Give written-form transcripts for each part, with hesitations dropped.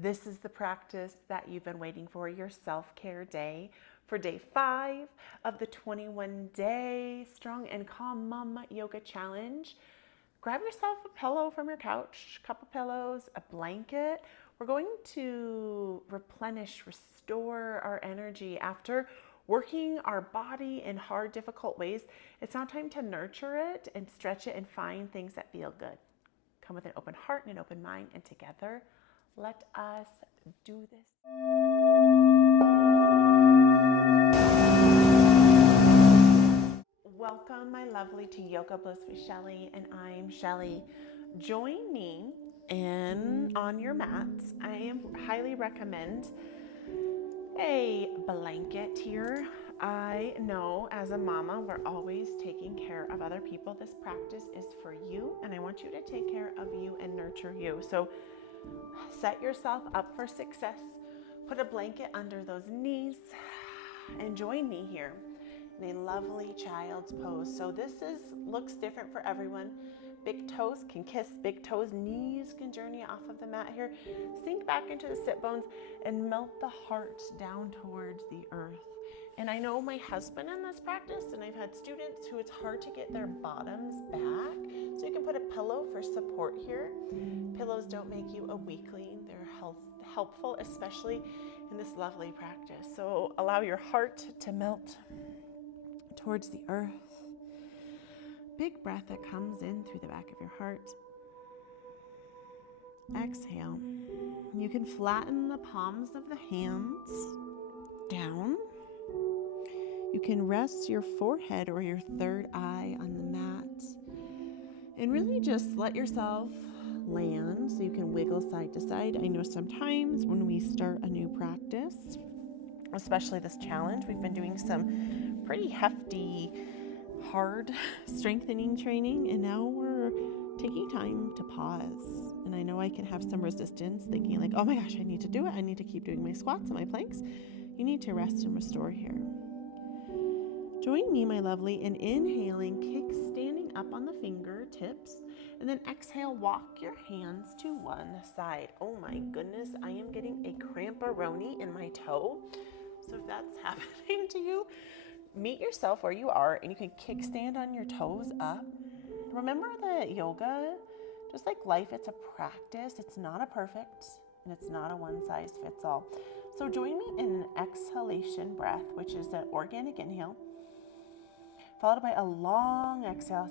This is the practice that you've been waiting for, your self-care day, for day 5 of the 21-day Strong and Calm Mama Yoga Challenge. Grab yourself a pillow from your couch, a couple pillows, a blanket. We're going to replenish, restore our energy after working our body in hard, difficult ways. It's now time to nurture it and stretch it and find things that feel good. Come with an open heart and an open mind, and together, let us do this. Welcome, my lovely, to Yoga Bliss with Shelly, and I'm Shelly. Join me on your mats. I highly recommend a blanket here. I know as a mama, we're always taking care of other people. This practice is for you, and I want you to take care of you and nurture you. So set yourself up for success. Put a blanket under those knees and join me here in a lovely child's pose. So this looks different for everyone. Big toes can kiss big toes. Knees can journey off of the mat here. Sink back into the sit bones and melt the heart down towards the earth. And I know my husband in this practice, and I've had students who it's hard to get their bottoms back. So you can put a pillow for support here. Pillows don't make you a weakling. They're helpful, especially in this lovely practice. So allow your heart to melt towards the earth. Big breath that comes in through the back of your heart. Exhale. You can flatten the palms of the hands down. You can rest your forehead or your third eye on the mat. And really just let yourself land so you can wiggle side to side. I know sometimes when we start a new practice, especially this challenge, we've been doing some pretty hefty, hard strengthening training, and now we're taking time to pause. And I know I can have some resistance thinking like, oh my gosh, I need to do it. I need to keep doing my squats and my planks. You need to rest and restore here. Join me, my lovely, in inhaling, kick standing up on the fingertips, and then exhale, walk your hands to one side. Oh my goodness, I am getting a cramp-a-roni in my toe. So if that's happening to you, meet yourself where you are, and you can kickstand on your toes up. Remember that yoga, just like life, it's a practice. It's not a perfect, and it's not a one-size-fits-all. So join me in an exhalation breath, which is an organic inhale, followed by a long exhale.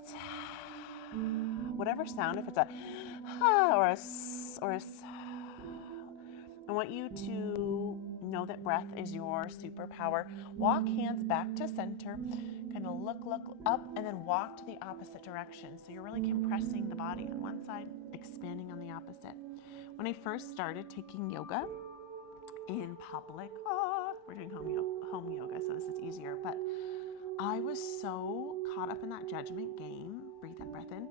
Whatever sound, if it's a ha or a s or a s, I want you to know that breath is your superpower. Walk hands back to center, kind of look up, and then walk to the opposite direction. So you're really compressing the body on one side, expanding on the opposite. When I first started taking yoga in public, we're doing home yoga, so this is easier, but I was so caught up in that judgment game, breathe that breath in,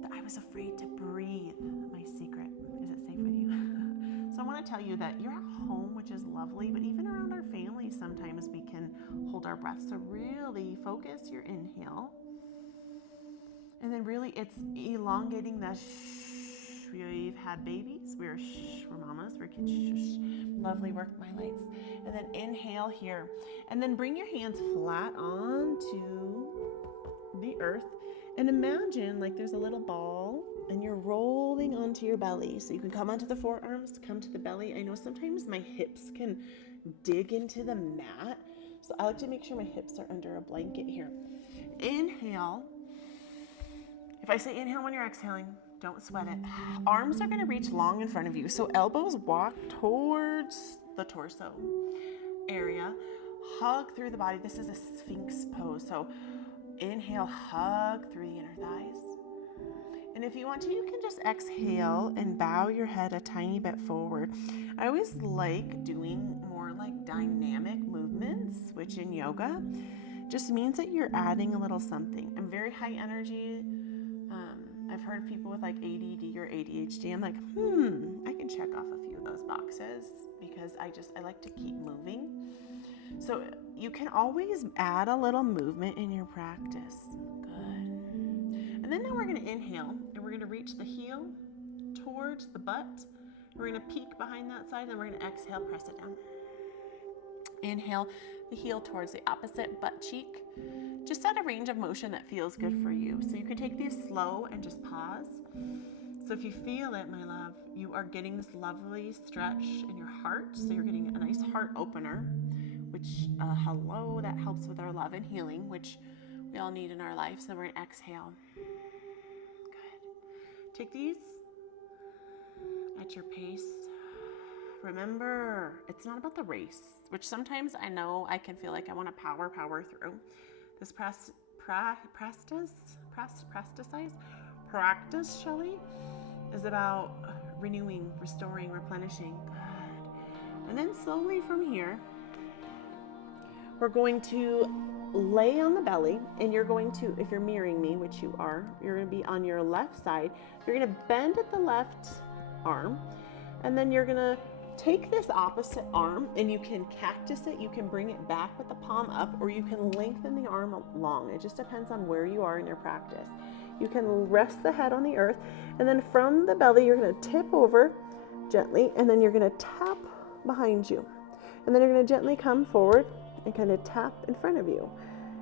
that I was afraid to breathe. My secret, is it safe with you? So I want to tell you that you're at home, which is lovely, but even around our family, sometimes we can hold our breath. So really focus your inhale. And then really it's elongating the shh. We've had babies, we're mamas, we're kids, shh. Lovely work, my lights. And then inhale here. And then bring your hands flat onto the earth. And imagine like there's a little ball and you're rolling onto your belly. So you can come onto the forearms, come to the belly. I know sometimes my hips can dig into the mat. So I like to make sure my hips are under a blanket here. Inhale. If I say inhale when you're exhaling, don't sweat it. Arms are going to reach long in front of you. So elbows walk towards the torso area. Hug through the body. This is a Sphinx pose. So inhale, hug through the inner thighs. And if you want to, you can just exhale and bow your head a tiny bit forward. I always like doing more like dynamic movements, which in yoga just means that you're adding a little something. I'm very high energy. I've heard of people with like ADD or ADHD. I'm like, I can check off a few of those boxes because I like to keep moving. So you can always add a little movement in your practice. Good. And then now we're going to inhale and we're going to reach the heel towards the butt We're gonna peek behind that side, and then we're gonna exhale, press it down. Inhale the heel towards the opposite butt cheek. Just at a range of motion that feels good for you. So you can take these slow and just pause. So if you feel it, my love, you are getting this lovely stretch in your heart. So you're getting a nice heart opener, which, hello, that helps with our love and healing, which we all need in our life. So we're gonna exhale. Good. Take these at your pace. Remember, it's not about the race, which sometimes I know I can feel like I want to power through. This practice, Shelly, is about renewing, restoring, replenishing. Good. And then slowly from here, we're going to lay on the belly, and you're going to, if you're mirroring me, which you are, you're going to be on your left side. You're going to bend at the left arm, and then you're going to take this opposite arm, and you can cactus it. You can bring it back with the palm up, or you can lengthen the arm long. It just depends on where you are in your practice. You can rest the head on the earth, and then from the belly, you're going to tip over gently, and then you're going to tap behind you. And then you're going to gently come forward and kind of tap in front of you.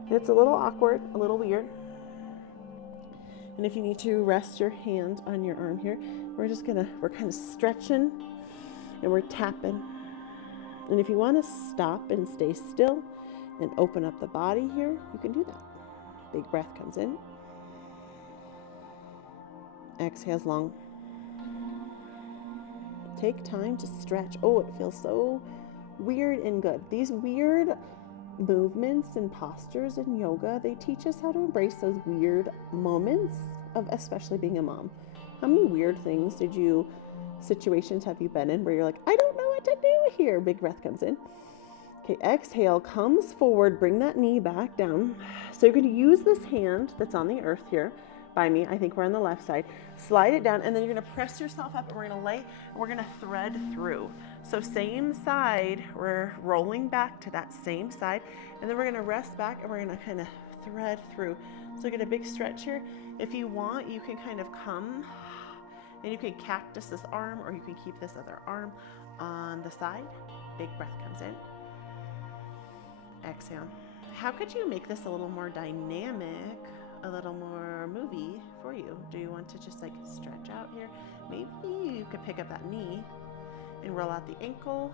And it's a little awkward, a little weird. And if you need to rest your hand on your arm here, we're kind of stretching, and we're tapping. And if you want to stop and stay still and open up the body here, you can do that. Big breath comes in. Exhales long. Take time to stretch. Oh, it feels so weird and good. These weird movements and postures in yoga, they teach us how to embrace those weird moments of especially being a mom. How many weird situations have you been in where you're like, I don't know what to do here? Big breath comes in. Okay, exhale, comes forward, bring that knee back down. So you're going to use this hand that's on the earth here by me. I think we're on the left side. Slide it down, and then you're going to press yourself up, and we're going to lay, and we're going to thread through. So same side, we're rolling back to that same side, and then we're going to rest back, and we're going to kind of thread through. So get a big stretch here. If you want, you can kind of come, and you can cactus this arm, or you can keep this other arm on the side. Big breath comes in. Exhale. How could you make this a little more dynamic, a little more movie for you? Do you want to just like stretch out here? Maybe you could pick up that knee and roll out the ankles.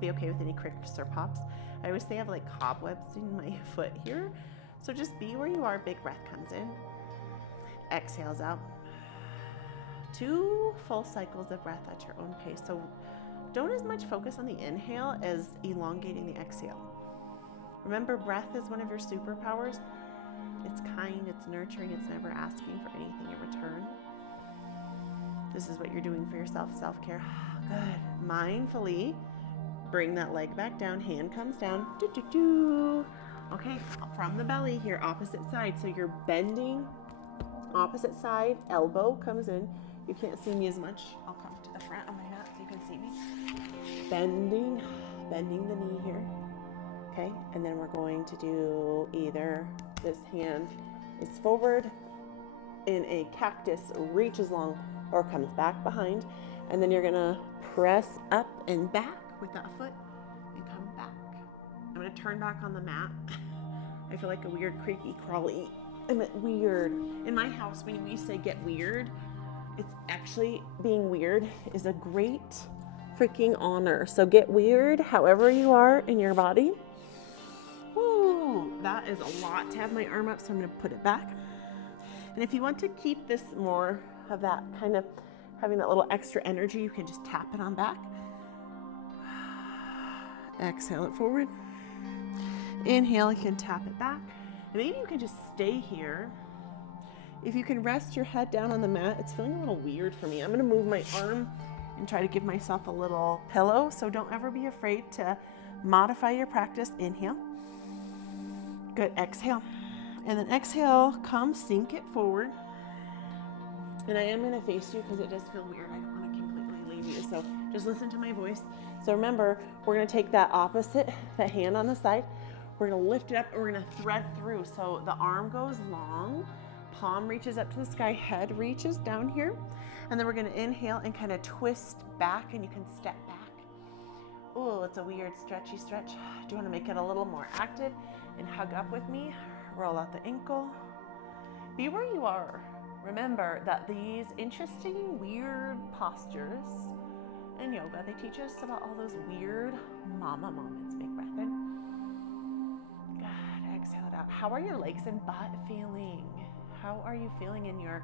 Be okay with any cricks or pops. I always say I have like cobwebs in my foot here. So just be where you are. Big breath comes in. Exhales out. 2 full cycles of breath at your own pace. So don't as much focus on the inhale as elongating the exhale. Remember, breath is one of your superpowers. It's kind, it's nurturing, it's never asking for anything in return. This is what you're doing for yourself, self-care. Good. Mindfully bring that leg back down, hand comes down. Okay, from the belly here, opposite side. So you're bending, opposite side, elbow comes in. You can't see me as much. I'll come to the front on my mat so you can see me. Bending the knee here. Okay, and then we're going to do either this hand is forward in a cactus, reaches long, or comes back behind. And then you're gonna press up and back with that foot and come back. I'm gonna turn back on the mat. I feel like a weird, creaky, crawly. I meant weird. In my house, when we say get weird, it's actually being weird is a great freaking honor. So get weird however you are in your body. Ooh, that is a lot to have my arm up, so I'm going to put it back. And if you want to keep this more of that kind of having that little extra energy, you can just tap it on back. Exhale it forward. Inhale, you can tap it back. And maybe you can just stay here. If you can rest your head down on the mat, it's feeling a little weird for me. I'm going to move my arm and try to give myself a little pillow. So don't ever be afraid to modify your practice. Inhale. Good. Exhale. And then exhale, come sink it forward. And I am going to face you because it does feel weird. I don't want to completely leave you. So just listen to my voice. So remember, we're going to take that opposite, that hand on the side. We're going to lift it up and we're going to thread through. So the arm goes long, palm reaches up to the sky, head reaches down here. And then we're gonna inhale and kind of twist back, and you can step back. Oh, it's a weird stretchy stretch. Do you wanna make it a little more active and hug up with me? Roll out the ankle. Be where you are. Remember that these interesting, weird postures in yoga, they teach us about all those weird mama moments. Big breath in. Good, exhale it out. How are your legs and butt feeling? How are you feeling in your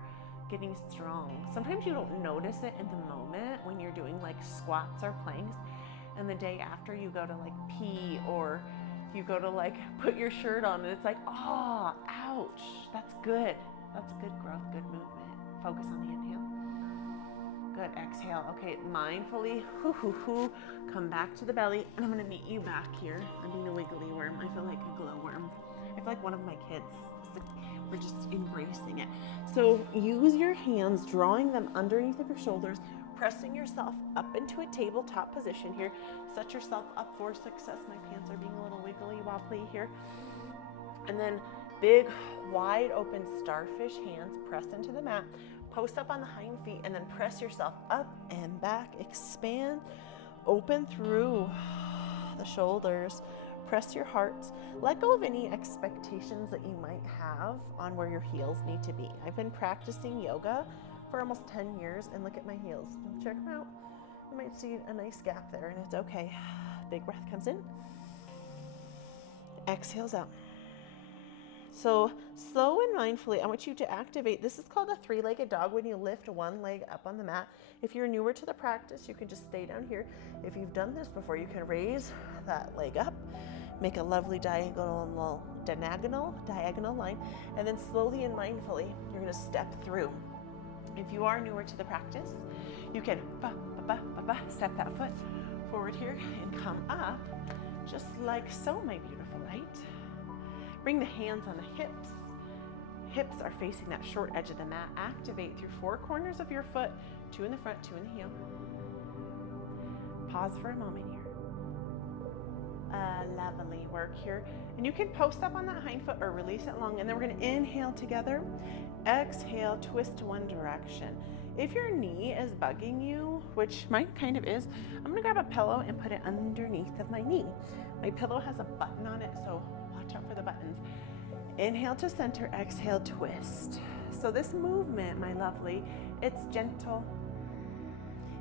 getting strong? Sometimes you don't notice it in the moment when you're doing like squats or planks, and the day after you go to like pee, or you go to like put your shirt on and it's like, oh, ouch. That's good. That's good growth, good movement. Focus on the inhale. Good, exhale. Okay, mindfully, come back to the belly, and I'm gonna meet you back here. I'm being a wiggly worm. I feel like a glowworm. I feel like one of my kids. We're just embracing it. So use your hands, drawing them underneath of your shoulders, pressing yourself up into a tabletop position here. Set yourself up for success. My pants are being a little wiggly wobbly here. And then big, wide open starfish hands, press into the mat, post up on the hind feet, and then press yourself up and back, expand, open through the shoulders, press your hearts, let go of any expectations that you might have on where your heels need to be. I've been practicing yoga for almost 10 years, and look at my heels. Check them out. You might see a nice gap there, and it's okay. Big breath comes in, exhales out. So slow and mindfully, I want you to activate. This is called a three-legged dog when you lift one leg up on the mat. If you're newer to the practice, you can just stay down here. If you've done this before, you can raise that leg up, make a lovely diagonal line, and then slowly and mindfully, you're gonna step through. If you are newer to the practice, you can step that foot forward here and come up just like so, my beautiful light. Bring the hands on the hips. Hips are facing that short edge of the mat. Activate through four corners of your foot, two in the front, two in the heel. Pause for a moment here. Lovely work here. And you can post up on that hind foot or release it long, and then we're gonna inhale together. Exhale, twist to one direction. If your knee is bugging you, which mine kind of is, I'm gonna grab a pillow and put it underneath of my knee. My pillow has a button on it, so watch out for the buttons. Inhale to center, exhale, twist. So this movement, my lovely, it's gentle.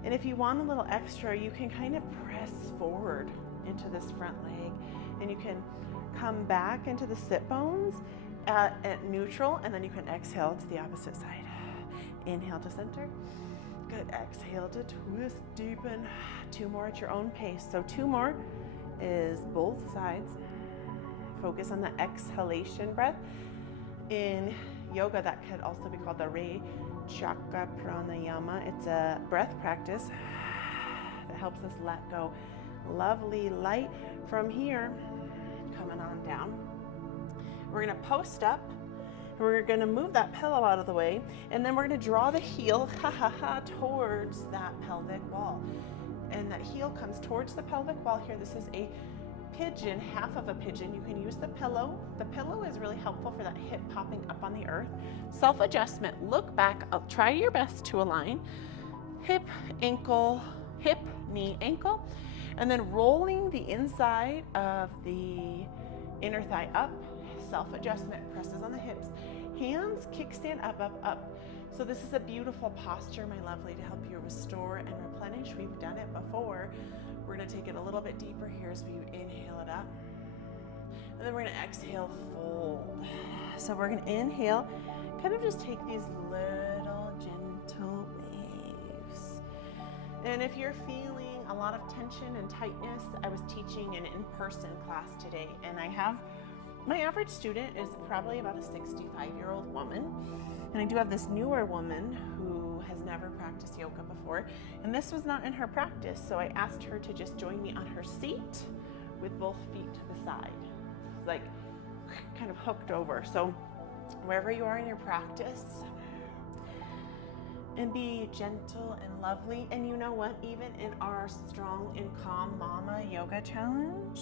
And if you want a little extra, you can kind of press forward into this front leg, and you can come back into the sit bones at neutral, and then you can exhale to the opposite side. Inhale to center. Good, exhale to twist, deepen. Two more at your own pace. So two more is both sides. Focus on the exhalation breath. In yoga, that could also be called the Re Chakra Pranayama. It's a breath practice that helps us let go. Lovely light from here, coming on down. We're gonna post up, and we're gonna move that pillow out of the way, and then we're gonna draw the heel, towards that pelvic wall. And that heel comes towards the pelvic wall here. This is a pigeon, half of a pigeon. You can use the pillow. The pillow is really helpful for that hip popping up on the earth. Self-adjustment, look back, try your best to align. Hip, ankle, hip, knee, ankle. And then rolling the inside of the inner thigh up, self-adjustment, presses on the hips. Hands, kickstand up, up, up. So this is a beautiful posture, my lovely, to help you restore and replenish. We've done it before. We're gonna take it a little bit deeper here as we inhale it up. And then we're gonna exhale, fold. So we're gonna inhale, kind of just take these little gentle waves. And if you're feeling a lot of tension and tightness, I was teaching an in-person class today, and my average student is probably about a 65-year-old woman. And I do have this newer woman who has never practiced yoga before, and this was not in her practice, so I asked her to just join me on her seat with both feet to the side. It's like kind of hooked over. So wherever you are in your practice, and be gentle and lovely. And you know what? Even in our Strong and Calm Mama Yoga Challenge,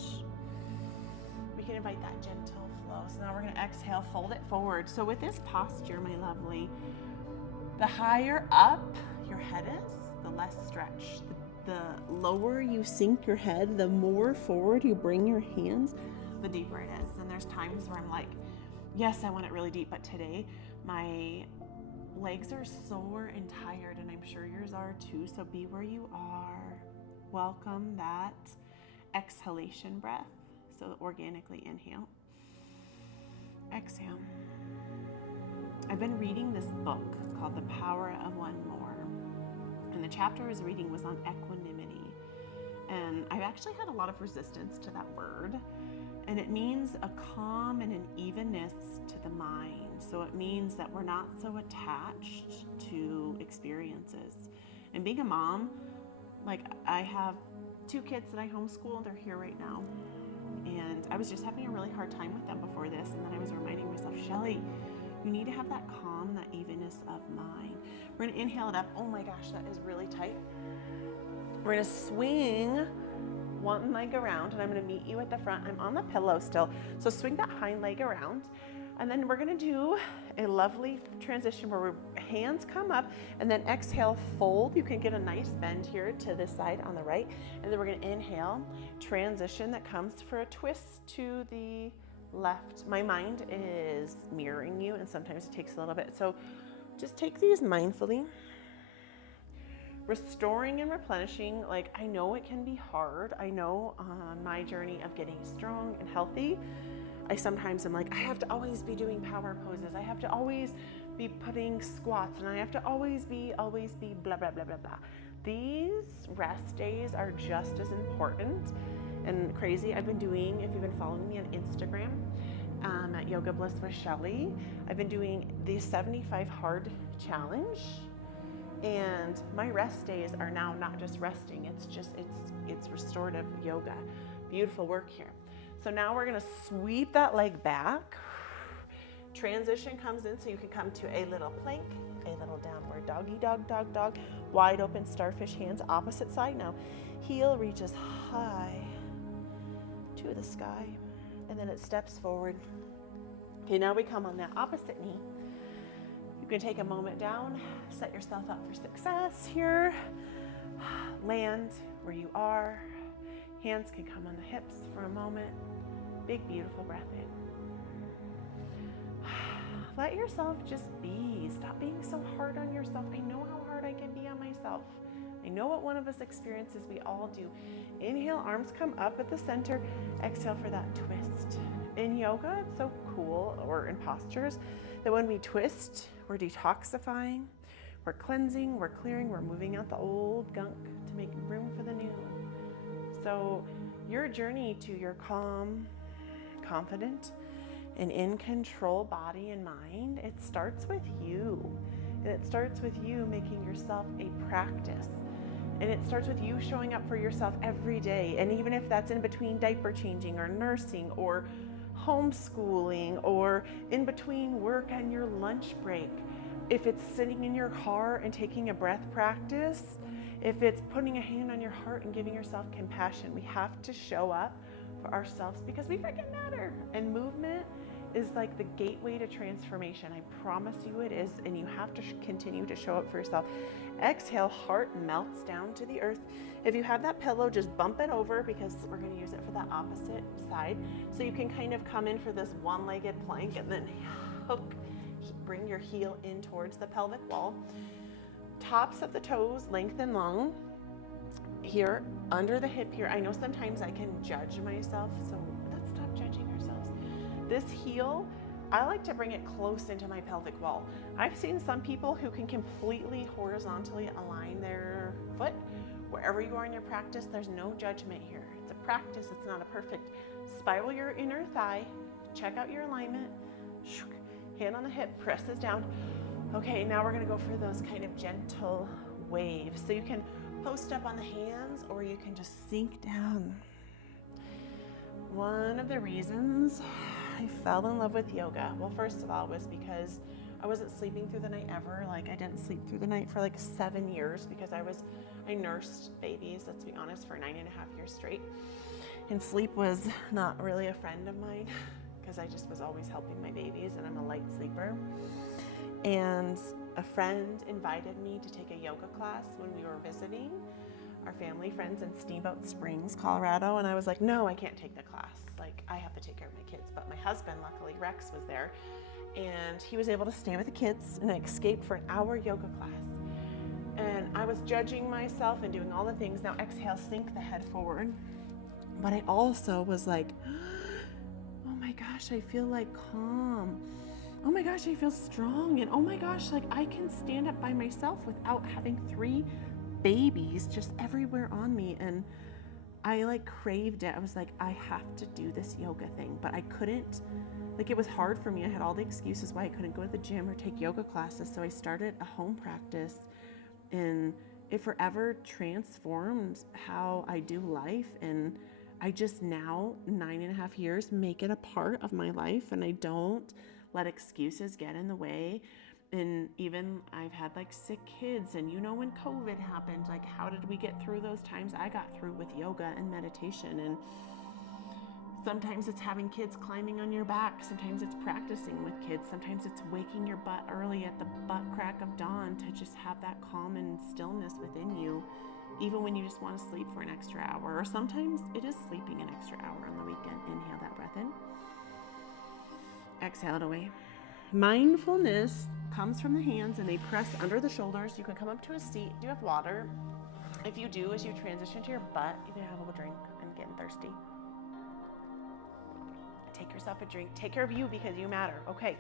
we can invite that gentle flow. So now we're going to exhale, fold it forward. So with this posture, my lovely, the higher up your head is, the less stretch. The lower you sink your head, the more forward you bring your hands, the deeper it is. And there's times where I'm like, yes, I want it really deep, but today my legs are sore and tired, and I'm sure yours are too. So be where you are. Welcome that exhalation breath. So organically inhale, exhale. I've been reading this book called The Power of One More. And the chapter I was reading was on equanimity. And I've actually had a lot of resistance to that word. And it means a calm and an evenness to the mind. So it means that we're not so attached to experiences. And being a mom, like I have 2 kids that I homeschool, they're here right now. And I was just having a really hard time with them before this. And then I was reminding myself, Shelly, you need to have that calm, that evenness of mind. We're going to inhale it up. Oh my gosh, that is really tight. We're going to swing one leg around, and I'm going to meet you at the front. I'm on the pillow still. So swing that hind leg around. And then we're going to do a lovely transition where hands come up, and then exhale, fold. You can get a nice bend here to this side on the right. And then we're going to inhale, transition that comes for a twist to the left. My mind is mirroring you, and sometimes it takes a little bit. So just take these mindfully. Restoring and replenishing, like I know it can be hard. I know on my journey of getting strong and healthy, I sometimes am like, I have to always be doing power poses. I have to always be putting squats, and I have to always be blah, blah, blah, blah, blah. These rest days are just as important and crazy. I've been doing, if you've been following me on Instagram, at Yoga Bliss with Shelly, I've been doing the 75 hard challenge. And my rest days are now not just resting, it's restorative yoga. Beautiful work here. So now we're gonna sweep that leg back. Transition comes in, so you can come to a little plank, a little downward doggy dog, dog, dog. Wide open starfish hands, opposite side now. Heel reaches high to the sky, and then it steps forward. Okay, now we come on that opposite knee. You can take a moment down, set yourself up for success here. Land where you are. Hands can come on the hips for a moment. Big, beautiful breath in. Let yourself just be. Stop being so hard on yourself. I know how hard I can be on myself. I know what one of us experiences, we all do. Inhale, arms come up at the center. Exhale for that twist. In yoga, it's so cool, or in postures, that when we twist, we're detoxifying, we're cleansing, we're clearing, we're moving out the old gunk to make room for the new. So your journey to your calm, confident, and in control body and mind, it starts with you. And it starts with you making yourself a practice. And it starts with you showing up for yourself every day. And even if that's in between diaper changing or nursing or homeschooling or in between work and your lunch break, if it's sitting in your car and taking a breath practice, if it's putting a hand on your heart and giving yourself compassion, we have to show up for ourselves because we freaking matter. And movement is like the gateway to transformation. I promise you it is, and you have to continue to show up for yourself. Exhale, heart melts down to the earth. If you have that pillow, just bump it over because we're going to use it for that opposite side. So you can kind of come in for this one-legged plank and then hook, bring your heel in towards the pelvic wall. Tops of the toes, lengthen long. Here, under the hip here, I know sometimes I can judge myself, so let's stop judging ourselves. This heel, I like to bring it close into my pelvic wall. I've seen some people who can completely horizontally align their foot. Wherever you are in your practice, there's no judgment here. It's a practice, it's not a perfect. Spiral your inner thigh, check out your alignment, hand on the hip, presses down. Okay, now we're gonna go for those kind of gentle waves. So you can post up on the hands or you can just sink down. One of the reasons I fell in love with yoga, well, first of all, was because I wasn't sleeping through the night ever. Like I didn't sleep through the night for like 7 years because I was I nursed babies, let's be honest, for 9.5 years straight. And sleep was not really a friend of mine because I just was always helping my babies, and I'm a light sleeper. And a friend invited me to take a yoga class when we were visiting our family friends in Steamboat Springs, Colorado. And I was like, no, I can't take the class. Like, I have to take care of my kids. But my husband, luckily Rex, was there, and he was able to stay with the kids, and I escaped for an hour yoga class. And I was judging myself and doing all the things. Now exhale, sink the head forward. But I also was like, oh my gosh, I feel like calm. Oh my gosh, I feel strong. And oh my gosh, like I can stand up by myself without having 3 babies just everywhere on me. And I like craved it. I was like, I have to do this yoga thing, but I couldn't. Like, it was hard for me. I had all the excuses why I couldn't go to the gym or take yoga classes. So I started a home practice, and it forever transformed how I do life. And I just now, 9.5 years, make it a part of my life, and I don't let excuses get in the way. And even I've had like sick kids, and you know, when COVID happened, like how did we get through those times? I got through with yoga and meditation. And sometimes it's having kids climbing on your back. Sometimes it's practicing with kids. Sometimes it's waking your butt early at the butt crack of dawn to just have that calm and stillness within you, even when you just want to sleep for an extra hour. Or sometimes it is sleeping an extra hour on the weekend. Inhale that breath in. Exhale it away. Mindfulness comes from the hands, and they press under the shoulders. You can come up to a seat. Do you have water? If you do, as you transition to your butt, you can have a drink. I'm getting thirsty. Take yourself a drink. Take care of you because you matter. Okay,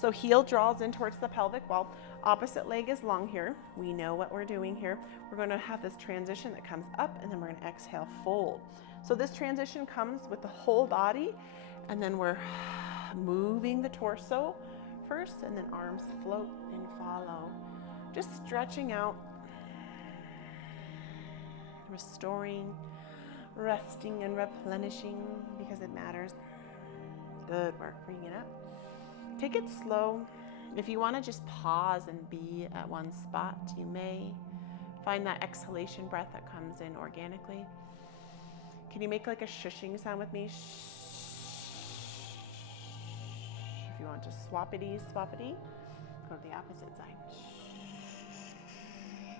so heel draws in towards the pelvic wall. Opposite leg is long here. We know what we're doing here. We're going to have this transition that comes up, and then we're going to exhale, fold. So this transition comes with the whole body, and then we're moving the torso first, and then arms float and follow. Just stretching out, restoring, resting, and replenishing because it matters. Good work. Bring it up. Take it slow. If you want to just pause and be at one spot, you may. Find that exhalation breath that comes in organically. Can you make like a shushing sound with me? If you want to swappity, go to the opposite side.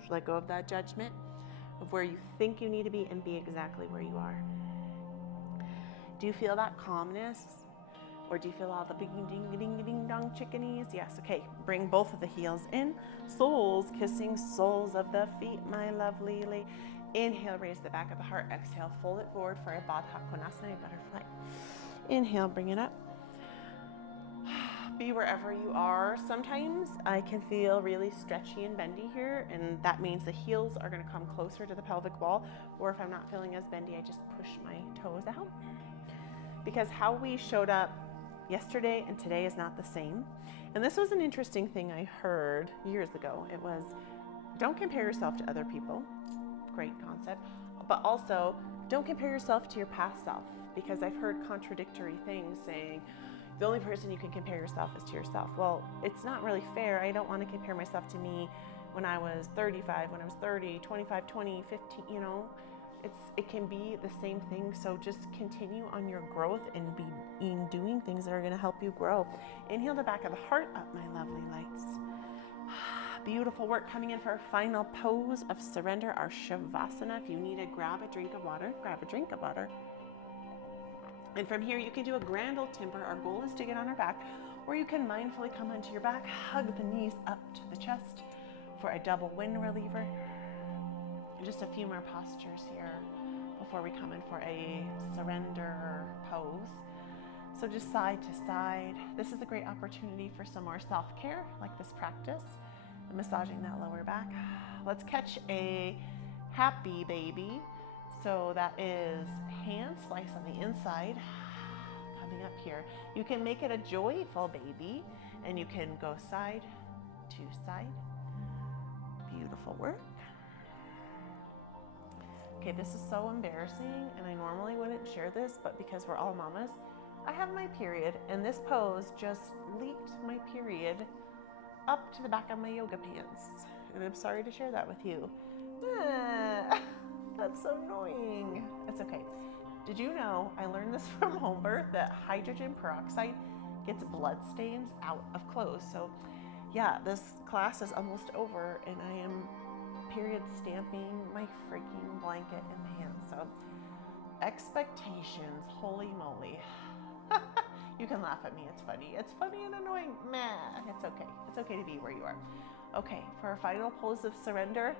Let go of that judgment of where you think you need to be, and be exactly where you are. Do you feel that calmness? Or do you feel all the bing, ding, ding, ding, dong chickadees? Yes, okay. Bring both of the heels in. Soles kissing soles of the feet, my lovely lady. Inhale, raise the back of the heart. Exhale, fold it forward for a Baddha Konasana, butterfly. Inhale, bring it up. Be wherever you are. Sometimes I can feel really stretchy and bendy here, and that means the heels are going to come closer to the pelvic wall. Or if I'm not feeling as bendy, I just push my toes out. Because how we showed up yesterday and today is not the same. And this was an interesting thing I heard years ago. It was, don't compare yourself to other people. Great concept. But also, don't compare yourself to your past self, because I've heard contradictory things saying, the only person you can compare yourself is to yourself. Well, it's not really fair. I don't want to compare myself to me when I was 35, when I was 30, 25, 20, 15, you know. It can be the same thing. So just continue on your growth and be doing things that are going to help you grow. Inhale the back of the heart up, my lovely lights. Beautiful work. Coming in for our final pose of surrender, our Shavasana. If you need to grab a drink of water, grab a drink of water. And from here, you can do a grand old timber. Our goal is to get on our back, or you can mindfully come onto your back, hug the knees up to the chest for a double wind reliever. And just a few more postures here before we come in for a surrender pose. So just side to side. This is a great opportunity for some more self-care, like this practice, and massaging that lower back. Let's catch a happy baby. So that is hand slice on the inside, coming up here. You can make it a joyful baby, and you can go side to side. Beautiful work. Okay, this is so embarrassing, and I normally wouldn't share this, but because we're all mamas, I have my period, and this pose just leaked my period up to the back of my yoga pants. And I'm sorry to share that with you, That's so annoying. It's okay. Did you know, I learned this from home birth, that hydrogen peroxide gets blood stains out of clothes. So yeah, this class is almost over and I am period stamping my freaking blanket and pants. So expectations, holy moly. You can laugh at me, it's funny. It's funny and annoying. Meh, it's okay. It's okay to be where you are. Okay, for our final pose of surrender,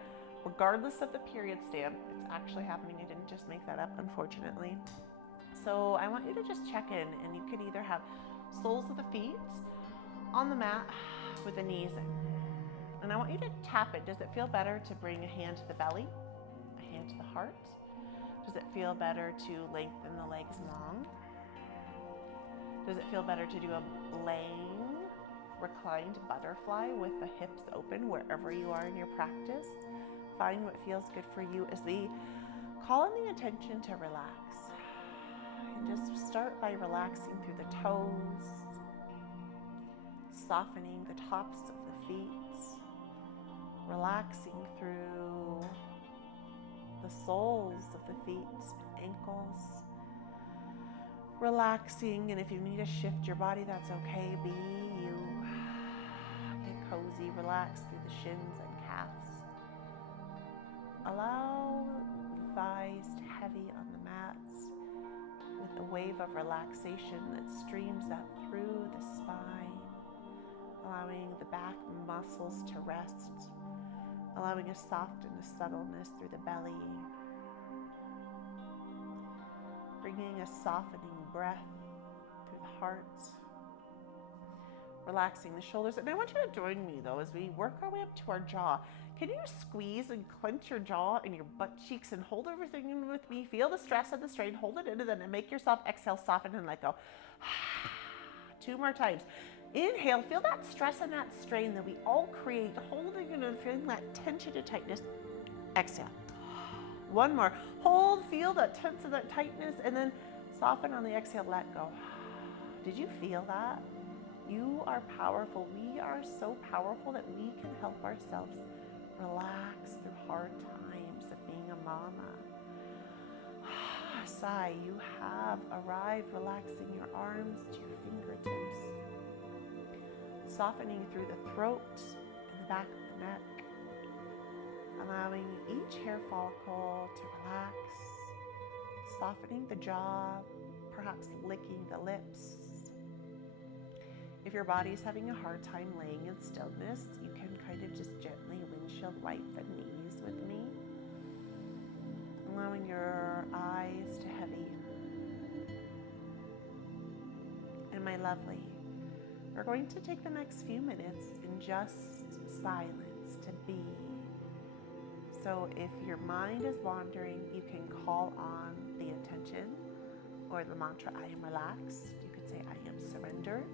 regardless of the period stamp, it's actually happening. I didn't just make that up, unfortunately. So I want you to just check in, and you can either have soles of the feet on the mat with the knees in. And I want you to tap it. Does it feel better to bring a hand to the belly, a hand to the heart? Does it feel better to lengthen the legs long? Does it feel better to do a laying, reclined butterfly with the hips open wherever you are in your practice? Find what feels good for you as we call in the attention to relax. And just start by relaxing through the toes, softening the tops of the feet, relaxing through the soles of the feet and ankles, relaxing, and if you need to shift your body, that's okay. Be you. Get cozy, relax through the shins and calves. Allow the thighs to heavy on the mats with a wave of relaxation that streams up through the spine, allowing the back muscles to rest, allowing a soft and a subtleness through the belly, bringing a softening breath through the heart, relaxing the shoulders. And I want you to join me though as we work our way up to our jaw. Can you squeeze and clench your jaw and your butt cheeks and hold everything in with me? Feel the stress and the strain, hold it in, and then make yourself exhale, soften, and let go. 2 more times. Inhale, feel that stress and that strain that we all create, holding and feeling that tension and tightness. Exhale. 1 more. Hold, feel that tense and that tightness, and then soften on the exhale, let go. Did you feel that? You are powerful. We are so powerful that we can help ourselves relax through hard times of being a mama. Sigh, you have arrived, relaxing your arms to your fingertips, softening through the throat and the back of the neck, allowing each hair follicle to relax, softening the jaw, perhaps licking the lips. If your body's having a hard time laying in stillness, you can kind of just gently windshield wipe the knees with me, allowing your eyes to heavy. And my lovely, we're going to take the next few minutes in just silence to be. So if your mind is wandering, you can call on the intention or the mantra, I am relaxed. You could say, I am surrendered.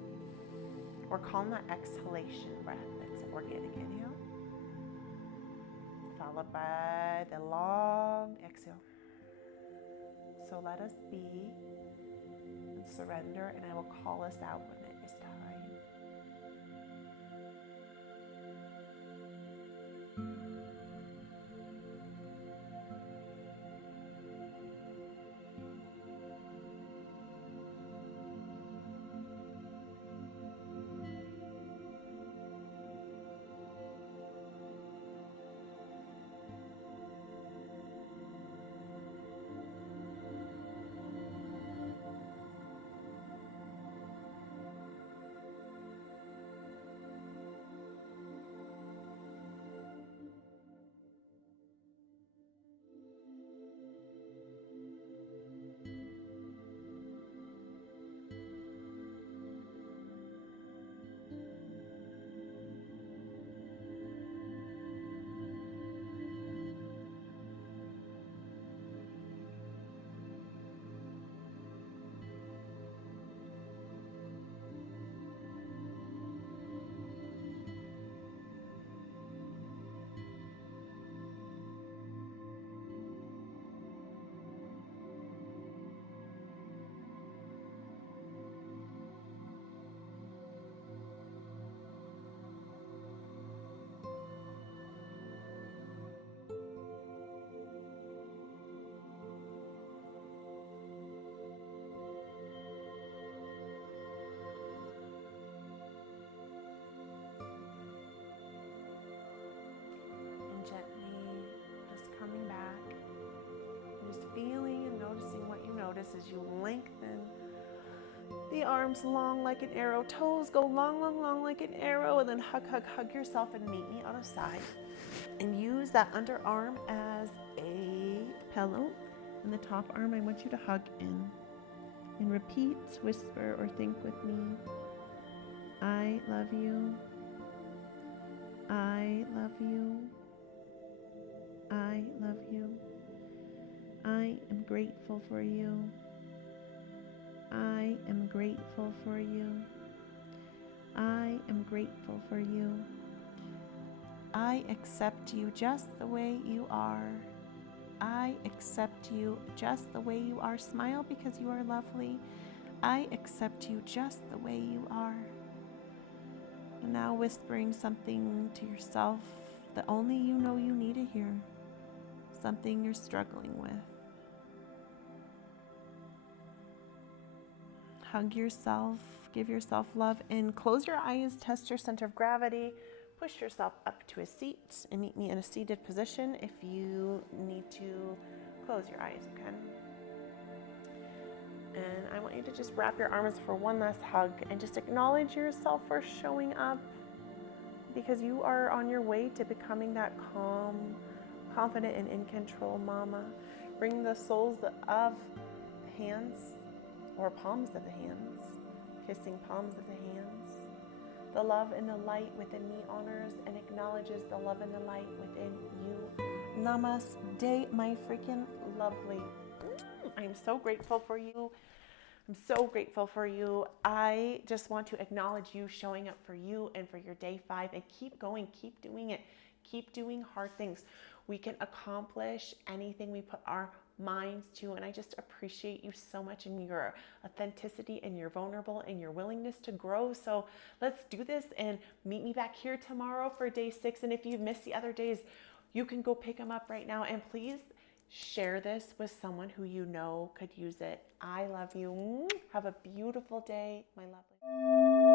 Or call on that exhalation breath. That's an organic inhale, followed by the long exhale. So let us be and surrender, and I will call us out when it is time. notice as you lengthen the arms long like an arrow, toes go long, long, long like an arrow, and then hug, hug, hug yourself and meet me on a side. And use that underarm as a pillow. And the top arm, I want you to hug in. And repeat, whisper, or think with me. I love you. I love you. I love you. I am grateful for you. I am grateful for you. I am grateful for you. I accept you just the way you are. I accept you just the way you are. Smile because you are lovely. I accept you just the way you are. And now whispering something to yourself that only you know you need to hear. Something you're struggling with. Hug yourself, give yourself love, and close your eyes, test your center of gravity, push yourself up to a seat, and meet me in a seated position. If you need to close your eyes, you can. And I want you to just wrap your arms for one last hug and just acknowledge yourself for showing up, because you are on your way to becoming that calm, confident, and in control mama. Bring the soles of the hands or palms of the hands, kissing palms of the hands. The love and the light within me honors and acknowledges the love and the light within you. Namaste, my freaking lovely. I'm so grateful for you. I'm so grateful for you. I just want to acknowledge you showing up for you and for your day 5, and keep going, keep doing it. Keep doing hard things. We can accomplish anything we put our minds to, and I just appreciate you so much and your authenticity and your vulnerable and your willingness to grow. So let's do this, and meet me back here tomorrow for day 6. And if you've missed the other days, you can go pick them up right now. And please share this with someone who you know could use it. I love you. Have a beautiful day, my lovely.